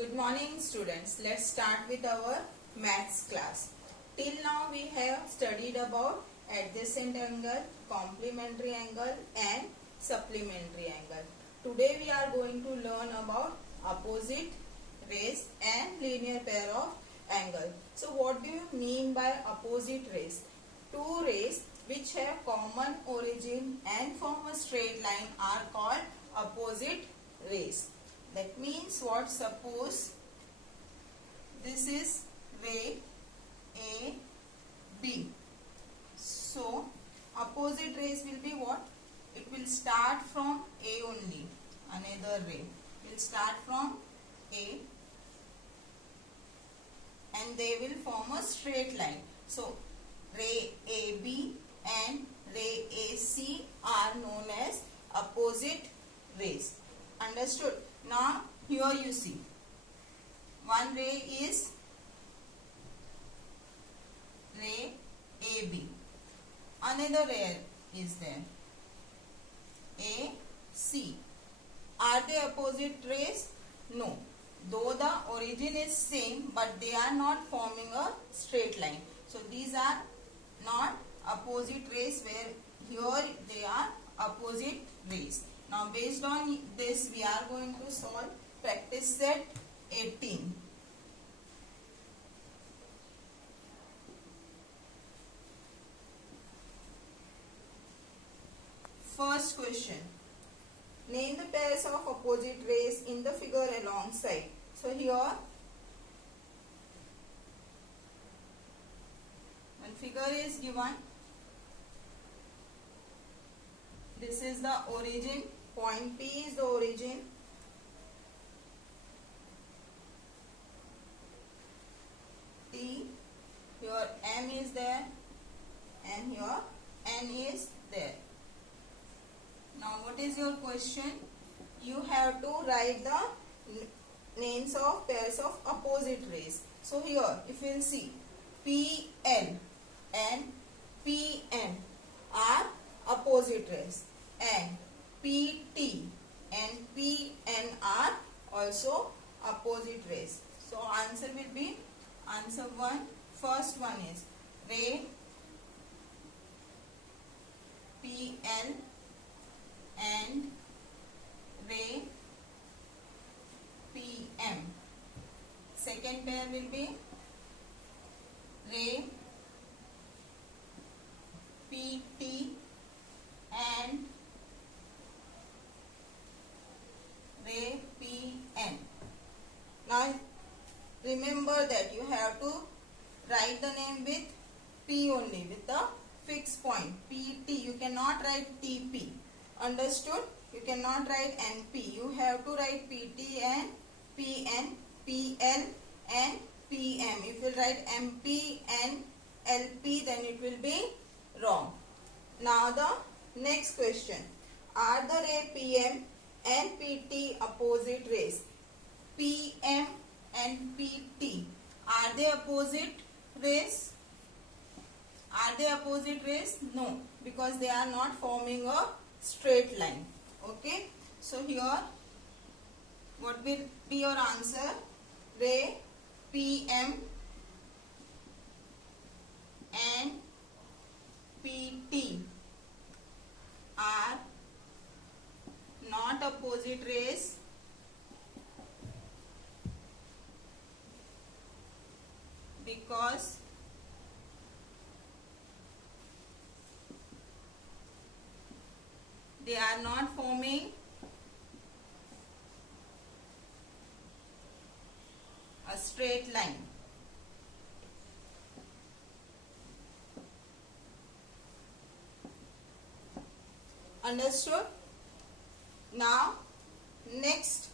Good morning students. Let's start with our maths class. Till now we have studied about adjacent angle, complementary angle and supplementary angle. Today we are going to learn about opposite rays and linear pair of angle. So what do you mean by opposite rays? Two rays which have common origin and form a straight line are called opposite rays. That means what? Suppose this is ray A, B. So opposite rays will be what? It will start from A only. Another ray will start from A and they will form a straight line. So ray AB and ray AC are known as opposite rays. Understood? Now here you see one ray is ray AB, another ray is there AC. Are they opposite rays? No. Though the origin is same, but they are not forming a straight line. So these are not opposite rays, where here they are opposite rays. Now based on this we are going to solve practice set 18. First question. Name the pairs of opposite rays in the figure alongside. So here one figure is given. This is the origin. Point P is the origin. T, here M is there and here N is there. Now what is your question? You have to write the names of pairs of opposite rays. So here if you will see PL and PN are opposite rays and PT and PN are also opposite rays. So answer will be answer 1. First one is ray PL and ray PM. Second pair will be ray PT and ray PN. Now remember that you have to write the name with P only, with the fixed point. PT, you cannot write TP. Understood? You cannot write NP. You have to write PT and PN, PL and PM. If you write MP and LP, then it will be wrong. Now the next question. Are the ray PM and PT opposite rays? PM and PT, are they opposite rays? Are they opposite rays? No, because they are not forming a straight line. Okay, so here what will be your answer? Ray PM and PT are not opposite rays because they are not forming a straight line. Understood? Now next,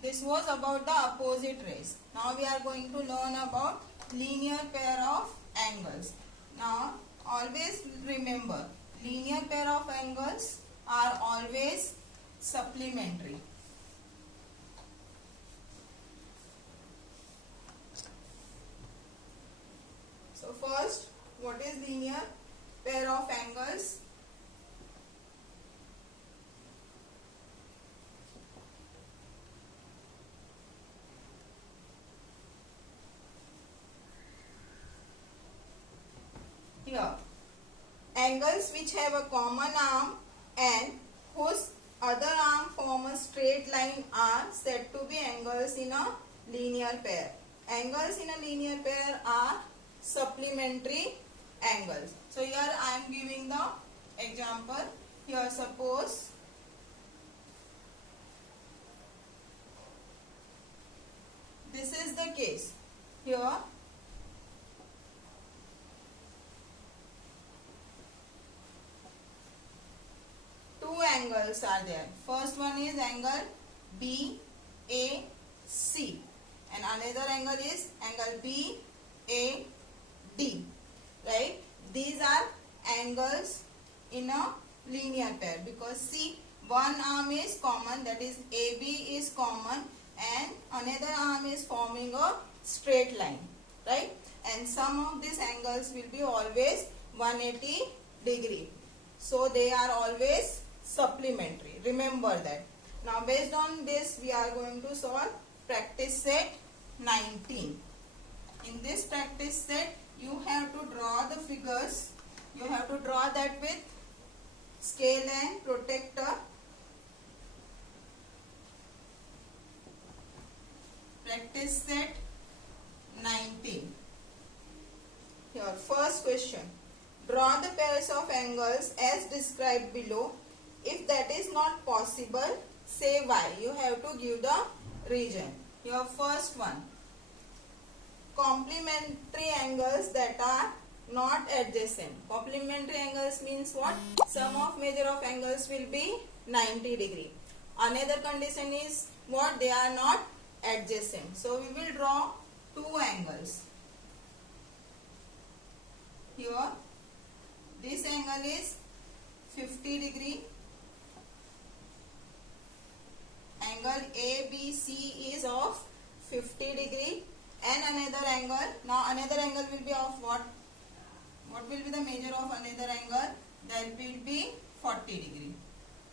this was about the opposite rays. Now we are going to learn about linear pair of angles. Now always remember, linear pair of angles are always supplementary. So first, what is linear pair of angles? here. Angles which have a common arm and whose other arm form a straight line are said to be angles in a linear pair. Angles in a linear pair are supplementary angles. So here I am giving the example. Here suppose this is the case. Here two angles are there. First one is angle BAC and another angle is angle BAD. Right? These are angles in a linear pair because see, one arm is common, that is AB is common, and another arm is forming a straight line, right? And some of these angles will be always 180 degree. So they are always supplementary. Remember that. Now based on this we are going to solve practice set 19. In this practice set you have to draw the figures. You have to draw that with scale and protractor. Practice set 19. Here first question. Draw the pairs of angles as described below. If that is not possible, say why. You have to give the reason. Your first one. Complementary angles that are not adjacent. Complementary angles means what? Sum of measure of angles will be 90 degree. Another condition is what? They are not adjacent. So we will draw two angles. Here this angle is 50 degree. Angle ABC is of 50 degree and another angle. Now another angle will be of what? What will be the measure of another angle? That will be 40 degree.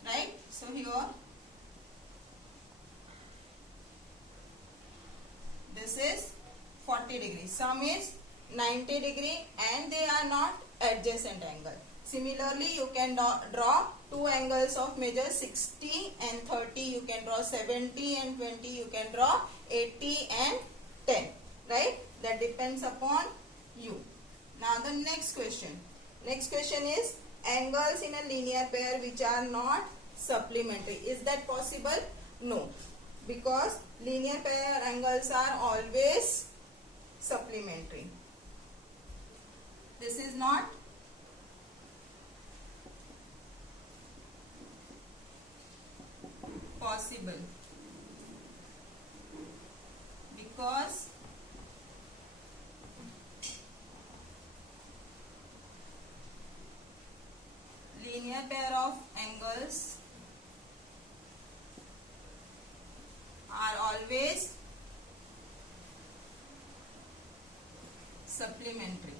Right? So here this is 40 degree. Sum is 90 degree and they are not adjacent angle. Similarly, you can draw two angles of measure 60 and 30. You can draw 70 and 20. You can draw 80 and 10. Right? That depends upon you. Now the next question. Next question is angles in a linear pair which are not supplementary. Is that possible? No. Because linear pair angles are always supplementary. This is not possible because linear pair of angles are always supplementary.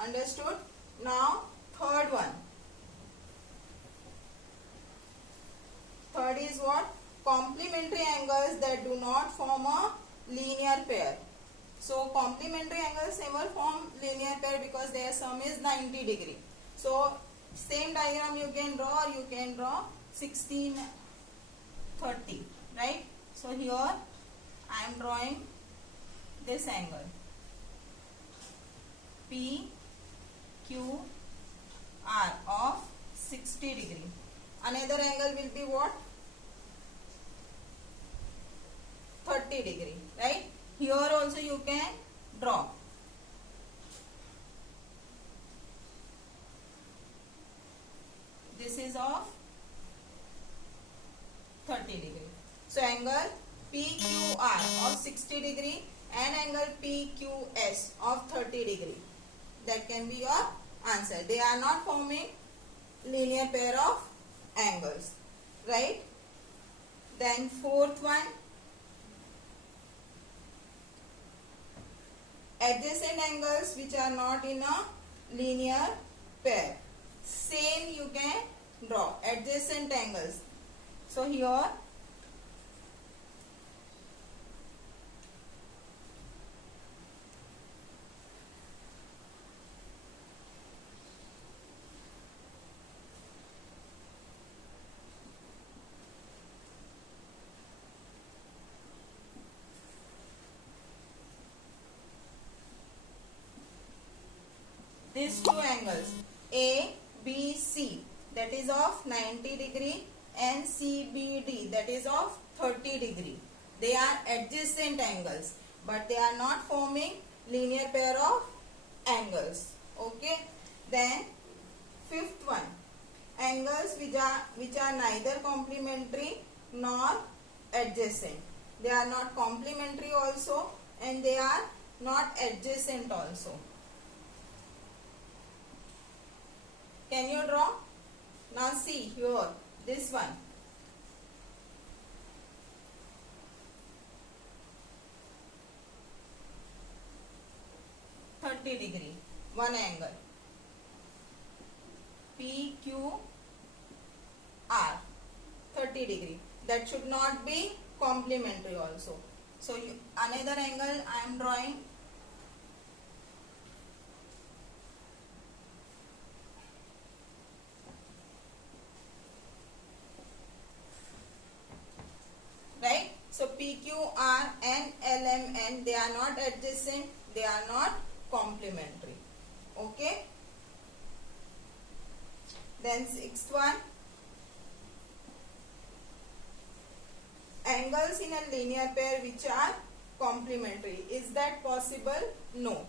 Understood? Now third one. Third is what? Complementary angles that do not form a linear pair. So complementary angles never form linear pair because their sum is 90 degree. So same diagram you can draw, or you can draw 16, 30, right? So here I am drawing this angle P Q R of 60 degree. Another angle will be what? 30 degree, right? Here also you can draw. This is of 30 degree. So angle PQR of 60 degree and angle PQS of 30 degree. That can be your answer. They are not forming linear pair of angles, right? Then fourth one, adjacent angles which are not in a linear pair. Same you can draw adjacent angles. So here that is of 90 degree and CBD that is of 30 degree. They are adjacent angles, but they are not forming linear pair of angles. Okay. Then fifth one, angles which are neither complementary nor adjacent. They are not complementary also and they are not adjacent also. Can you draw? Now see here, this one. degree, one angle. PQR, 30 degree. That should not be complementary also. So another angle I am drawing. Right? So PQR and LMN, they are not adjacent, they are not complementary. Okay? Then sixth one, angles in a linear pair which are complementary. Is that possible? No.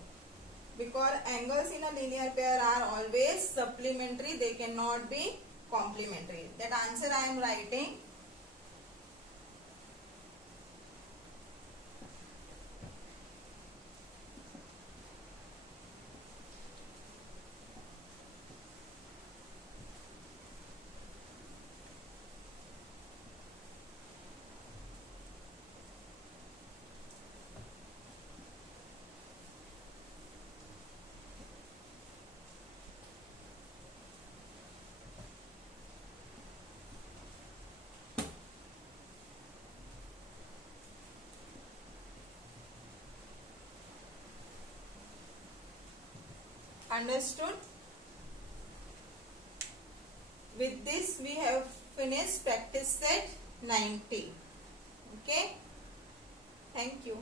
Because angles in a linear pair are always supplementary, they cannot be complementary. That answer I am writing. Understood? With this we have finished practice set 90. Okay? Thank you.